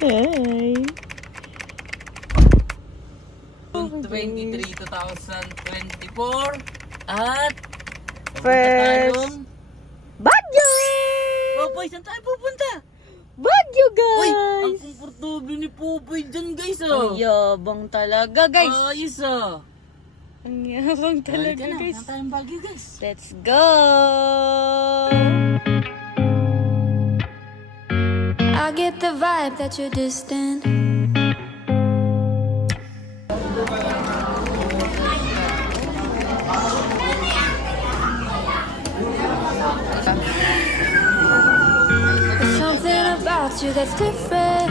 Hi. 2024 at First Baguio! Popoy, saan tayo pupunta? Baguio, Uy, ang guys! komportable ni Popoy dyan guys Ang yabang talaga, guys! Ayos ah. Ang yabang talaga, Halika na, guys! saan tayong Baguio guys? Let's go! I get the vibe that you're distant. There's something about you that's different.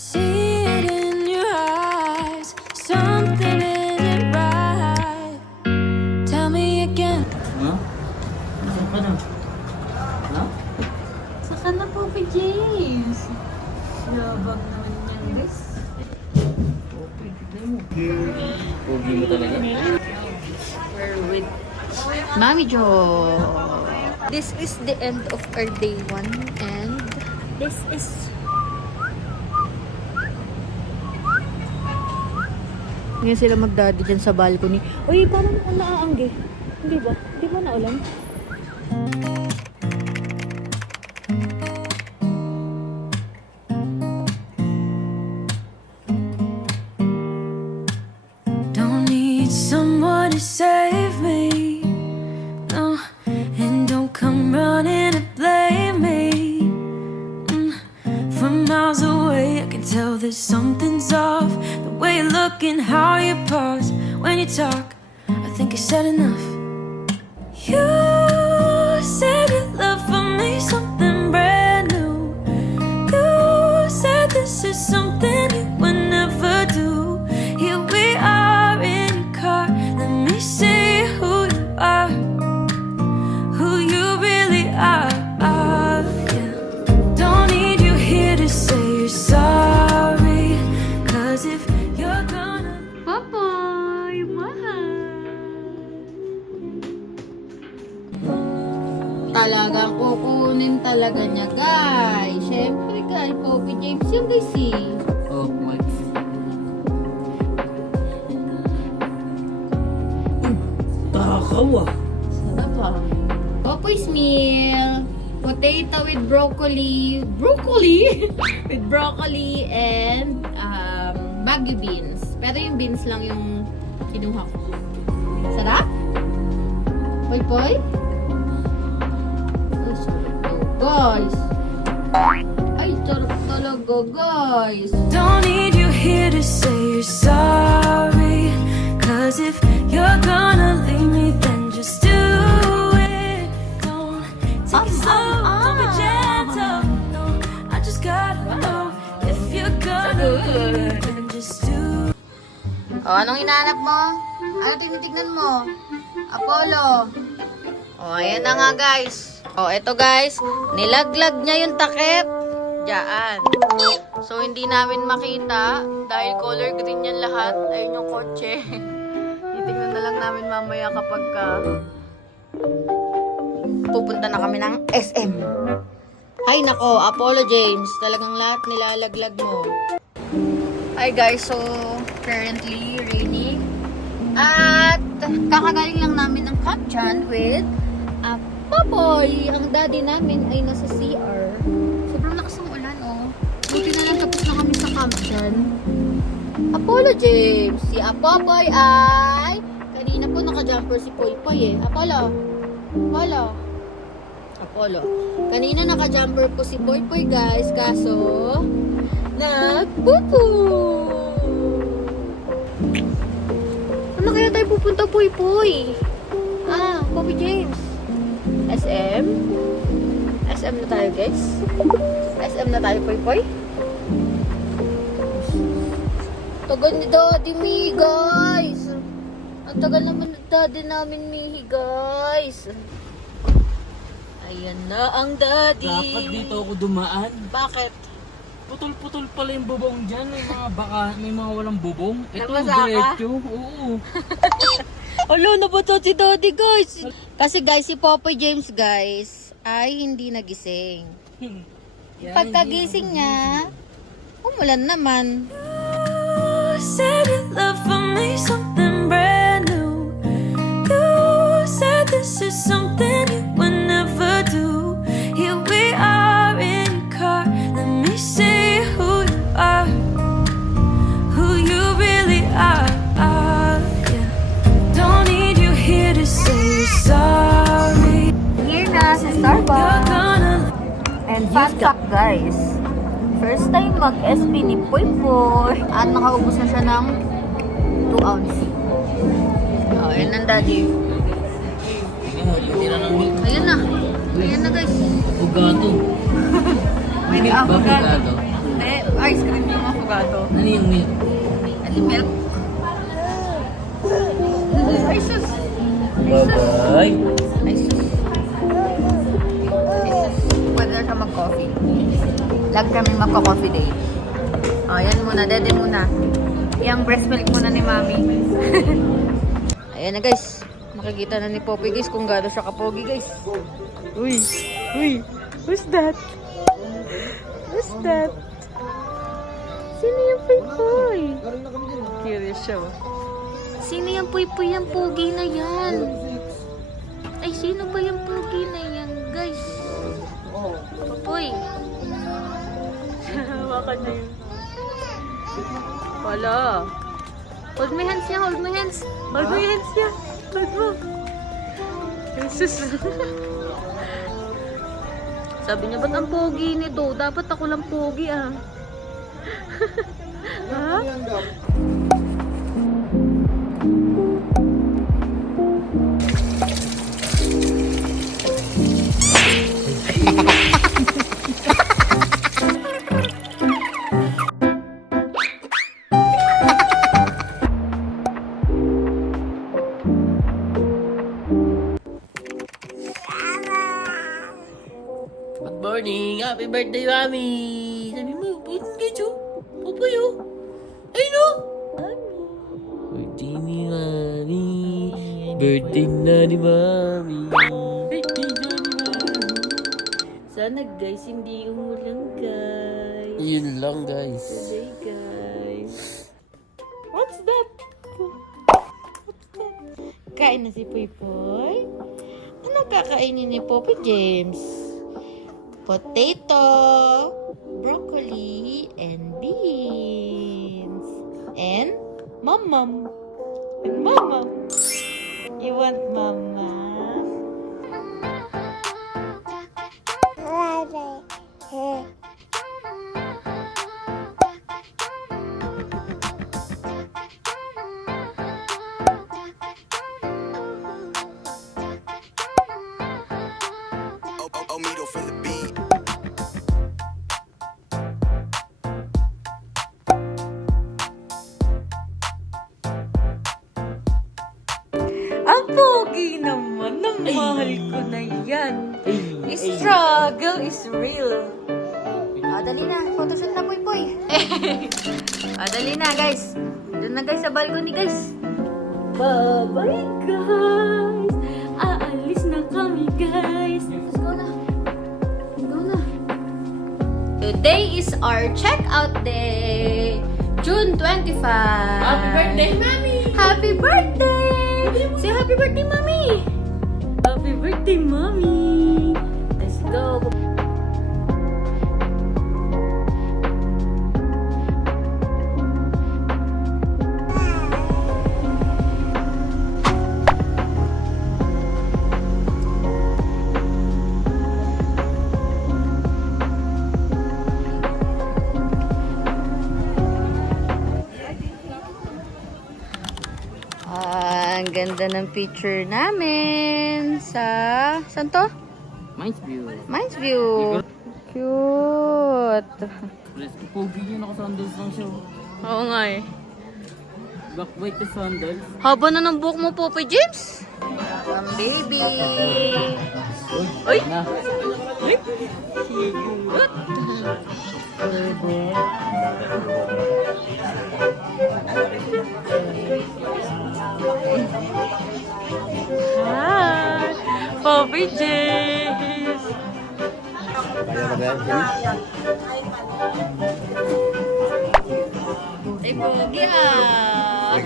See it in your eyes. Something isn't right. Tell me again. Ha? Saan ka na? Ha? Saka na po, James! Yabang naman yan, guys. Popoy, tignan mo. Pogi mo talaga. We're with Mami Jo. This is the end of our day 1 and this is ngayon sila magdadi dyan sa balcony. Uy, paano mo naaanggi? Hindi ba? Hindi ba naulan? Don't need someone to save me, no, and don't come running to blame me. From miles away I can tell that something's off. The way you look and how you pause when you talk, I think I said enough. You said your love for me something brand new. You said this is something you would never do. Here we are in your car. Let me see who you are, who you really are. Yeah. Don't need you here to say you're sorry, 'cause if you're gonna Papoy! Mahal! Talagang kukunin talaga niya, guys. Siyempre, guys. Poppy James yung guys eh. Oh my. Takaw ah. Sarap ah. Popoy's meal. Potato with broccoli. Broccoli? With broccoli and Baguio beans. Pero yung beans lang yung kinuha ko. Sarap? Poy poy? Ay, sarap daw, guys. Ay, sarap talaga, guys. Don't need you here to say you're sorry, 'cause if you're gonna leave me, then just do it. Don't take it slow, don't be gentle. No, I just gotta know if you're gonna leave me, then just do. O, anong hinahanap mo? Ano tinitignan mo? Apollo. O, ayan na nga, guys. O, eto guys. Nilaglag niya yung takip. Diyan. So, hindi namin makita. Dahil color green yan lahat. Ayun yung kotse. Titignan na lang namin mamaya kapag pupunta na kami ng SM. Ay, nako. Apollo James. Talagang lahat nilalaglag mo. Hi guys, so currently raining at kakagaling lang namin ng Kamchan with Popoy. Ang daddy namin ay nasa CR. Sobrang lakas ng ulan, oh. Buti na lang tapos na kami sa Kamchan. Apollo James. Si Popoy ay kanina po naka-jumper si Poypoy eh. Apollo. Kanina naka-jumper po si Poypoy guys, kaso nagpupo. Ano kaya tayo pupunta, Poy? Poppy James. SM? SM na tayo, guys. SM na tayo, Poy. Tagal ni Daddy Mi, guys. Ang tagal naman ng Daddy namin, Mihi, guys. Ayan na ang Daddy. Dapat dito ako dumaan. Bakit? Putol-putol pala yung bubong dyan. May mga walang bubong. Ito, Nabasa ka? diretso. Oo. Alo, nabato si Daddy, guys. Kasi guys, si Popoy James, guys, ay hindi nagising. Pagkagising niya, umulan naman. You said your love for me something brand new. You said this is something you would never do. Here we are in your car. Let me see who you are, who you really are. Yeah. Don't need you here to say you're sorry. Here na sa You're Starbucks. gonna And fun fact, guys, first time mag-SB ni Poy Poy. At nakaubos na siya ng 2 ounce. Oh, yan ang Daddy. Tingnan mo, yung tira ng milk. Ayan na. Ayan na, guys. Bugato. May Milk ba bugato? Ice cream yung affogato. Ano yung milk? Ano milk? Ay, sus. Bye-bye. Ay, sus. Ay, sus. Pwede na siya mag-coffee. Lag kami magka-coffee day. O, yan muna. Dede muna. Yung breast milk muna ni Mami. Ayan na, guys. Makikita na ni Poppy, guys, kung gano'n siya kapogi, guys. Uy. Uy. Who's that? Who's that? Sino yung Poy? Curious siya, oh. Sino yung Poy yung pogi na yan? Ay, sino ba yung pogi na yan, guys? Poy. Hawakan na yun. Wala. Hold my hands niya, hold my hands. Hold my hands niya. Hold mo. Jesus. Sabi niya, ba't ang pogi nito? Dapat ako lang pogi, ah. Ha? Good morning! Happy birthday, Mami! Sabi mo, birthday, Chu! Popoy, oh! Ay, no! Birthday ni Mami! Birthday na ni Mami! Birthday na ni Mami! Sana, guys, hindi umulan, guys. Yun lang, guys. Today, guys. What's that? Kain na si Poy Poy. Ano kakainin ni Poppy James? Potato, broccoli, and beans. And mamam. And mamam. You want mama? Omido from the beat. Ang pogi naman. Ang mahal ko na yan. Struggle is real. Dali na. Photoshoot na, Poy Poy. Dali na, guys. Doon na, guys, sa balcony, guys. Bye-bye, guys. Aalis na kami, guys. Let's go na. Go na. Today is our checkout day. June 25. Happy birthday, Mami! Happy birthday! Say happy birthday, Mommy! Happy birthday, Mommy! Let's go! Ang ganda ng picture namin sa... Saan to? Mind's view. Mines View. Cute. Presko pogi yun, naka-sandals lang siya. Oo nga eh. Black white na sandals. Haba na ng buhok mo, Popoy James. Ang baby. Uy! Na. Cute. Hi! Poppy James! Ay, pogi ah!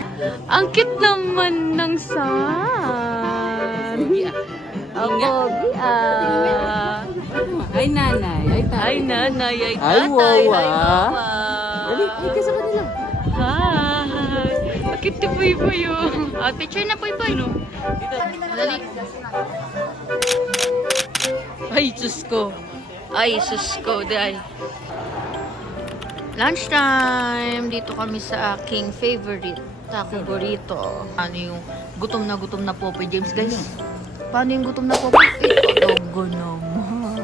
Ang cute naman ng sun! Ang pogi ah! Ay nanay, ay tatay. Ay nanay, ay Ay, tatay, wawa. ay wawa! Dali, ay ka sa kanila. Hi! Ang cute ni Puy Puy oh! Picture na Puy Puy no? Dito, dali! Ay, sus ko! Ay, sus ko, dahil. Lunchtime! Dito kami sa aking favorite taco burrito. Ano yung gutom na Popoy James, guys? Paano yung gutom na Popoy? Itogo naman.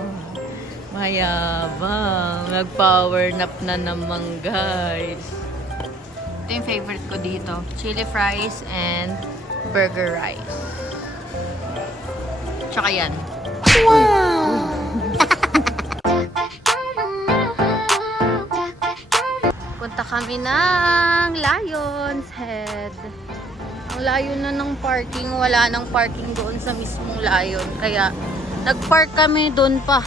Mayabang. Nag-power nap na naman, guys. Ito yung favorite ko dito. Chili fries and burger rice. Tsaka yan. Punta kami ng Lion's Head. Ang layo na ng parking. Wala nang parking doon sa mismong Lion. Kaya nag-park kami doon pa.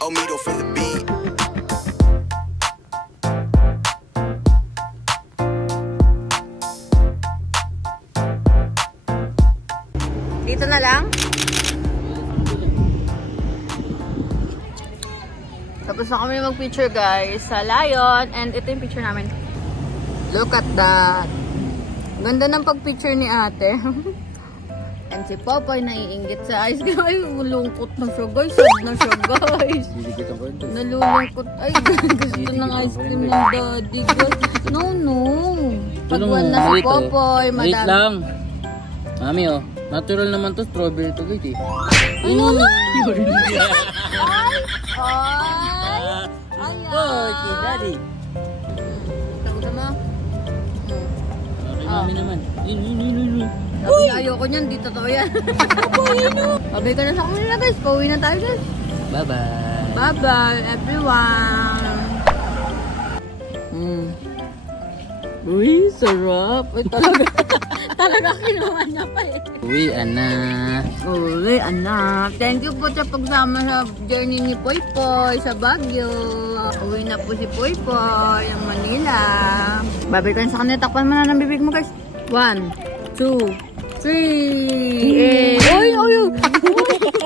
Omido for the beat. Dito na lang. Tapos na kami mag-picture guys sa Lion. And ito yung picture namin. Look at that. Ganda ng pag-picture ni ate. And si Popoy naiinggit sa ice cream. Ay, lungkot na siya guys. Sad na siya guys. Nalulungkot. Ay, gusto ng ice cream ng daddy guys. No, no. Pag wala na si Popoy, Wait madami. lang. Mami oh, natural naman to, strawberry to guys eh. Ay, no, no. Ay! Ay, Oh, si daddy. Sagutan mo. Okay, mami naman. Yun. Sabi niya, ayoko niyan, di totoo yan. Sabi ka na sa kanila guys, pauwi na tayo guys. Bye-bye. Bye-bye everyone. Uy, sarap. Uy, talaga kinuha niya pa eh. Uwi, anak. Uy, anak. Thank you po sa pagsama sa journey ni Poy Poy sa Baguio. Uwi na po si Poy Poy ang Manila. Babalikan sa kanila. Takpan mo na ng bibig mo guys. 1, 2, 3. Uy, uy, uy.